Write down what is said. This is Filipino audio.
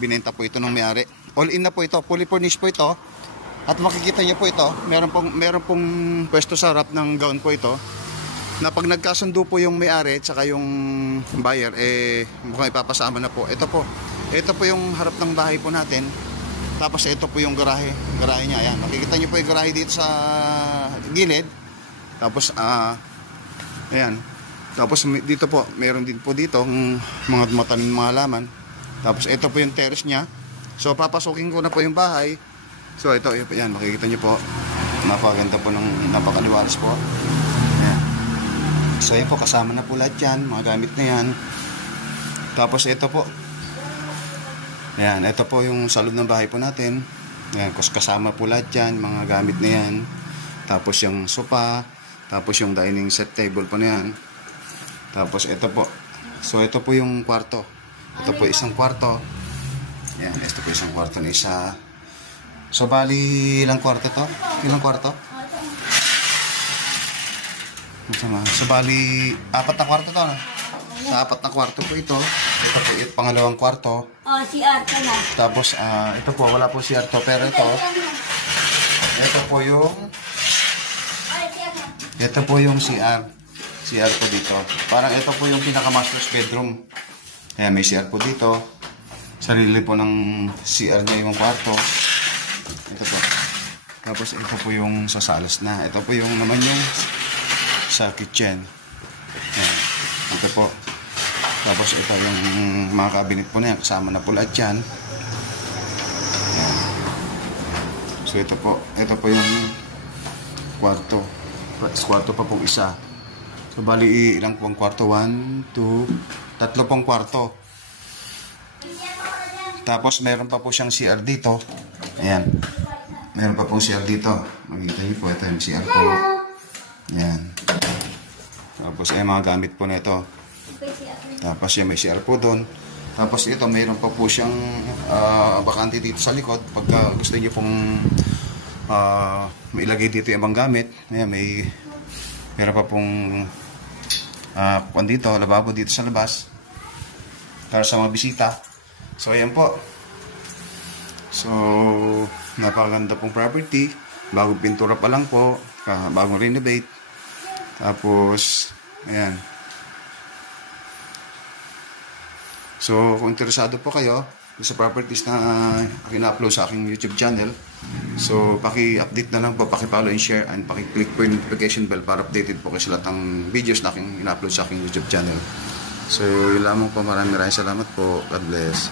binenta po ito ng may-ari. All in na po ito, fully furnished po ito. At makikita niyo po ito, meron pong pwesto sa harap ng gown po ito. Na pag nagkasundo po yung may-ari at saka yung buyer, mukhang ipapasama na po. Ito po yung harap ng bahay po natin. Tapos ito po yung garahe niya. Ayan, makikita niyo po yung garahe dito sa gilid. Tapos ayan. Tapos dito po, meron din po dito mga matanim mga halaman. Tapos ito po yung terrace niya. So papasukin ko na po yung bahay. So ito, ayan, makikita niyo po. Napakaganda po ng napakaliwalas po. Ayan. So ayan po, kasama na po lahat yan, mga gamit na yan. Tapos ito po. Ayan, ito po yung sa loob ng bahay po natin. Ayan, kasama po lahat yan, mga gamit na yan. Tapos yung sofa. Tapos yung dining set table po na yan. Tapos ito po. So ito po yung kwarto. Ito po isang kwarto. Ayan, ito po isang kwarto na isa. So bali ilang kwarto to? Ilang kwarto? So bali 4 na kwarto to, no? Sa 4 na kwarto po ito. Ito po yung pangalawang kwarto. CR ka na. Tapos ito po, wala po CR to, pero ito po yung CR. CR po dito. Parang ito po yung pinaka-master's bedroom. Ayan, may CR po dito. Sarili po ng CR niya yung kwarto. Ito po. Tapos ito po yung sa salas na. Ito po yung naman yung sa kitchen. Ayan. Ito po. Tapos ito yung mga cabinet po na yan. Kasama na po lahat yan. Ayan. So ito po yung kwarto. Kwarto pa pong isa. So bali ilang pong kwarto? 1, 2, 3 pong kwarto. Tapos meron pa po siyang CR dito. Ayan. Meron pa pong CR dito. Makikita niyo po, ito yung CR po. Ayan. Tapos ay mga gamit po na ito. Tapos yan, may CR po doon. Tapos ito, mayroon pa po siyang bakante dito sa likod. Pag gusto niyo pong mailagay dito yung ibang gamit. Ayan, meron pa pong dito, lababo dito sa labas. Para sa mga bisita. So ayan po. So napakaganda pong property. Bagong pintura pa lang po. Bagong renovate. Tapos ayan. So kung interesado po kayo sa properties na akin-upload sa aking YouTube channel, so paki-update na lang po, paki-follow and share, and paki-click po yung notification bell para updated po kayo sa lahat ng videos na aking in-upload sa aking YouTube channel. So yun lamang po, maraming salamat po. God bless.